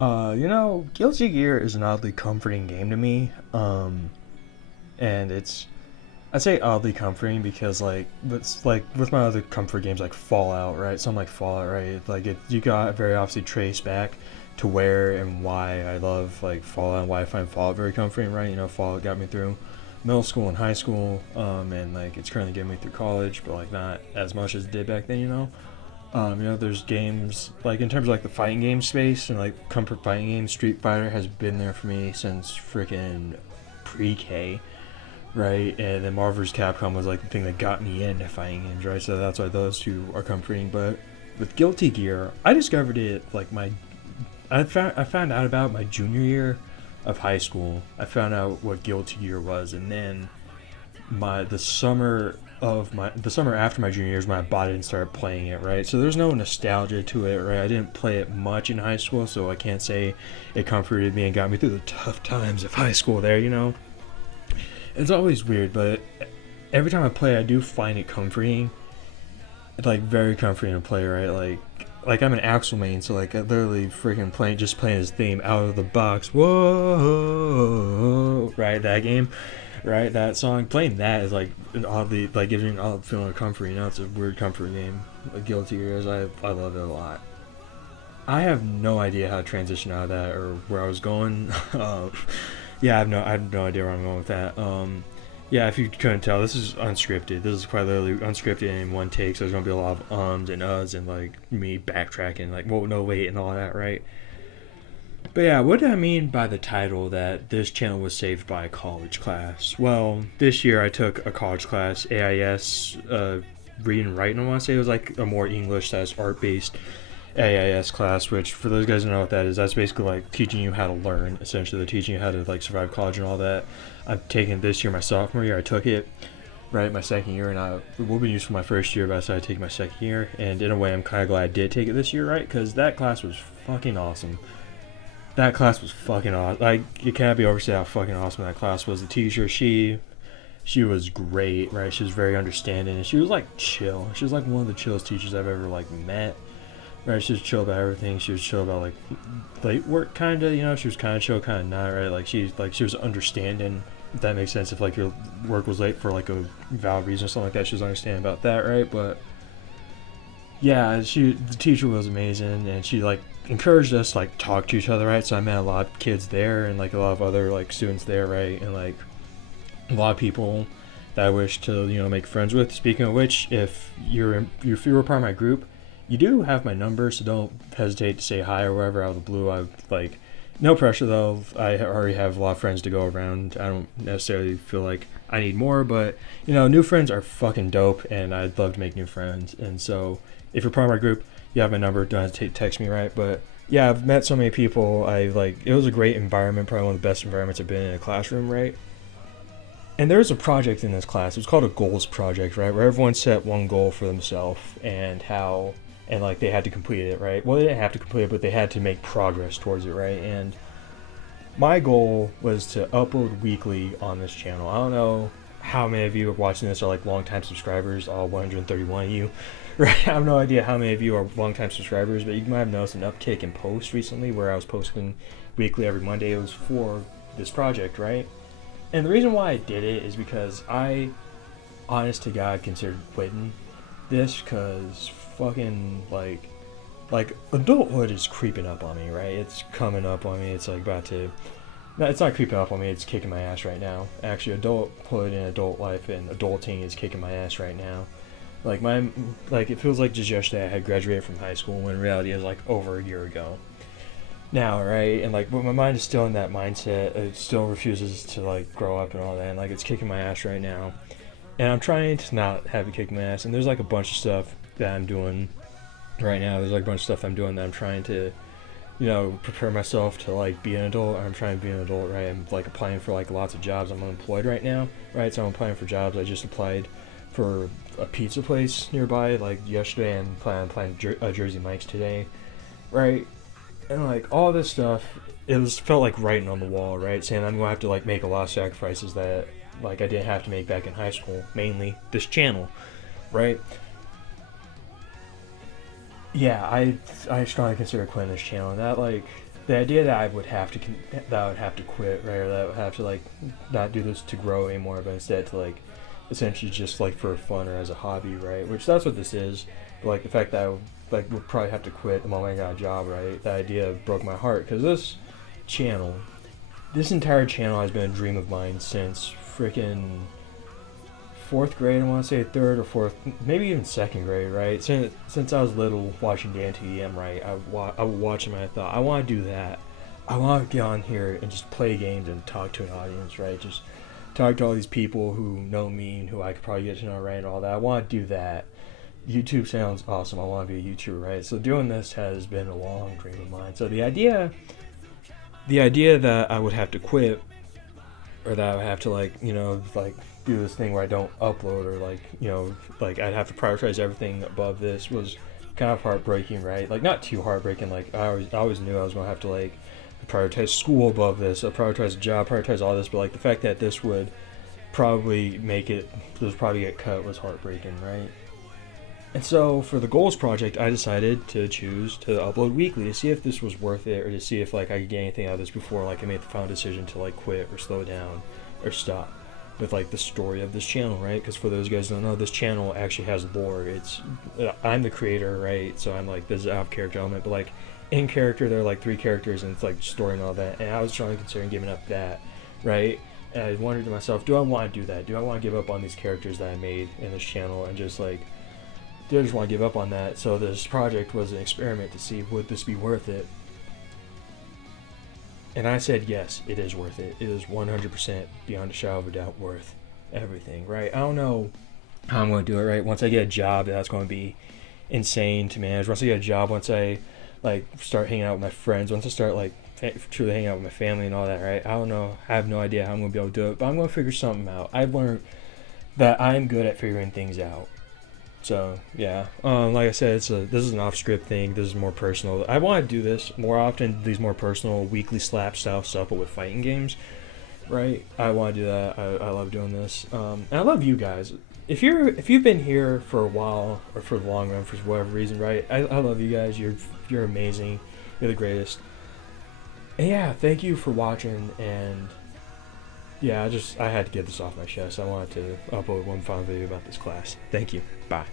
Guilty Gear is an oddly comforting game to me. And I'd say oddly comforting because it's like with my other comfort games like Fallout, right? Something like Fallout, right? You got very obviously trace back to where and why I love like Fallout and why I find Fallout very comforting, right? Fallout got me through middle school and high school, and like it's currently getting me through college, but like not as much as it did back then. There's games like in terms of like the fighting game space and like comfort fighting games. Street Fighter has been there for me since freaking pre-K, right? And then Marvel vs. Capcom was like the thing that got me into fighting games, right? So that's why those two are comforting. But with Guilty Gear, I discovered it like I found out about my junior year of high school. I found out what Guilty Gear was, and then my the summer after my junior year is when I bought it and started playing it, right? So there's no nostalgia to it, right? I didn't play it much in high school, so I can't say it comforted me and got me through the tough times of high school there. It's always weird, but every time I play, I do find it comforting. It's like very comforting to play, right? Like I'm an Axel main, so like I literally freaking playing his theme out of the box. Whoa, right? That game, right? That song, playing that is like an oddly like gives me an odd feeling of comfort. It's a weird comfort game. Like Guilty Gear is, I love it a lot. I have no idea how to transition out of that or where I was going. Yeah, I have no idea where I'm going with that. Yeah, if you couldn't tell, this is unscripted. This is quite literally unscripted in one take, so there's gonna be a lot of ums and uhs and like me backtracking, like, whoa, no, wait, and all that, right? But yeah, what do I mean by the title that this channel was saved by a college class? Well, this year I took a college class, AIS, reading and writing, I want to say. It was like a more English, that's art based AIS class, which for those guys who know what that is, that's basically like teaching you how to learn. Essentially, they're teaching you how to like survive college and all that. I've taken this year, my sophomore year. I took it right my second year, and it will be used for my first year, but I decided to take my second year. And in a way, I'm kind of glad I did take it this year, right? Because that class was fucking awesome. That class was fucking awesome. Like, it can't be overstated how fucking awesome that class was. The teacher, she was great, right? She was very understanding, and she was like chill. She was like one of the chillest teachers I've ever like met. Right, she was chill about everything. She was chill about like late work, kind of. She was kind of chill, kind of not. Right, she was understanding. If that makes sense. If like your work was late for like a valid reason or something like that, she was understanding about that, right? But yeah, the teacher was amazing, and she like encouraged us to, like, talk to each other, right? So I met a lot of kids there, and like a lot of other like students there, right? And like a lot of people that I wish to make friends with. Speaking of which, if you're a part of my group, you do have my number, so don't hesitate to say hi or whatever out of the blue. I like no pressure though. I already have a lot of friends to go around. I don't necessarily feel like I need more, but new friends are fucking dope, and I'd love to make new friends. And so, if you're part of my group, you have my number. Don't hesitate to text me, right? But yeah, I've met so many people. It was a great environment, probably one of the best environments I've been in a classroom, right? And there was a project in this class. It was called a goals project, right? Where everyone set one goal for themselves and like they had to complete it, right? Well, they didn't have to complete it, but they had to make progress towards it, right? And my goal was to upload weekly on this channel. I don't know how many of you are watching this are like longtime subscribers, all 131 of you, right? I have no idea how many of you are longtime subscribers, but you might have noticed an uptick in posts recently where I was posting weekly every Monday. It was for this project, right? And the reason why I did it is because I, honest to God, considered quitting this because fucking like adulthood is creeping up on me, right? It's coming up on me. It's like about to. No, it's not creeping up on me. It's kicking my ass right now. Actually, adulthood and adult life and adulting is kicking my ass right now. Like it feels like just yesterday I had graduated from high school when in reality it was like over a year ago now, right? And like, but my mind is still in that mindset. It still refuses to like grow up and all that. And like, it's kicking my ass right now. And I'm trying to not have it kick my ass. And there's like a bunch of stuff that I'm doing right now. There's like a bunch of stuff I'm doing that I'm trying to, prepare myself to like be an adult. I'm trying to be an adult, right? I'm like applying for like lots of jobs. I'm unemployed right now, right? So I'm applying for jobs. I just applied for a pizza place nearby like yesterday, and applying Jersey Mike's today, right? And like all this stuff, felt like writing on the wall, right? Saying I'm gonna have to like make a lot of sacrifices that like I didn't have to make back in high school, mainly this channel, right? Yeah, I strongly consider quitting this channel. And the idea that I would have to that I would have to quit, right, or that I would have to like not do this to grow anymore, but instead to like essentially just like for fun or as a hobby, right? Which that's what this is. But like the fact that I would probably have to quit the moment I got a job, right? That idea broke my heart because channel, this entire channel has been a dream of mine since freaking fourth grade. I want to say third or fourth, maybe even second grade, right? Since I was little, watching Dan TDM, right? I would watch him and I thought I want to do that. I want to get on here and just play games and talk to an audience, right? Just talk to all these people who know me and who I could probably get to know, right? And all that. I want to do that. YouTube sounds awesome. I want to be a YouTuber, right? So doing this has been a long dream of mine. So the idea that I would have to quit, or that I would have to like do this thing where I don't upload, or like I'd have to prioritize everything above this, was kind of heartbreaking, right? Like not too heartbreaking. Like I always knew I was gonna have to like prioritize school above this, prioritize a job, prioritize all this, but like the fact that this would probably get cut was heartbreaking, right? And so for the goals project, I decided to choose to upload weekly to see if this was worth it, or to see if like I could get anything out of this before like I made the final decision to like quit or slow down or stop with like the story of this channel, right? Because for those guys who don't know, this channel actually has lore. I'm the creator, right? So I'm like, this is out of character element, but like in character there are like 3 characters and it's like story and all that, and I was trying to consider giving up that, right? And I wondered to myself, do I want to do that? Do I want to give up on these characters that I made in this channel and just like, do I just want to give up on that? So this project was an experiment to see, would this be worth it? And I said, yes, it is worth it. It is 100% beyond a shadow of a doubt worth everything, right? I don't know how I'm going to do it, right? Once I get a job, that's going to be insane to manage. Once I get a job, once I like start hanging out with my friends, once I start like truly hanging out with my family and all that, right? I don't know. I have no idea how I'm going to be able to do it, but I'm going to figure something out. I've learned that I'm good at figuring things out. So yeah, like I said, this is an off-script thing. This is more personal. I want to do this more often. These more personal weekly slap style stuff, but with fighting games, right? I want to do that. I love doing this. And I love you guys. If you've been here for a while or for the long run for whatever reason, right? I love you guys. You're amazing. You're the greatest. And yeah, thank you for watching. And yeah, I had to get this off my chest. I wanted to upload one final video about this class. Thank you. Bye.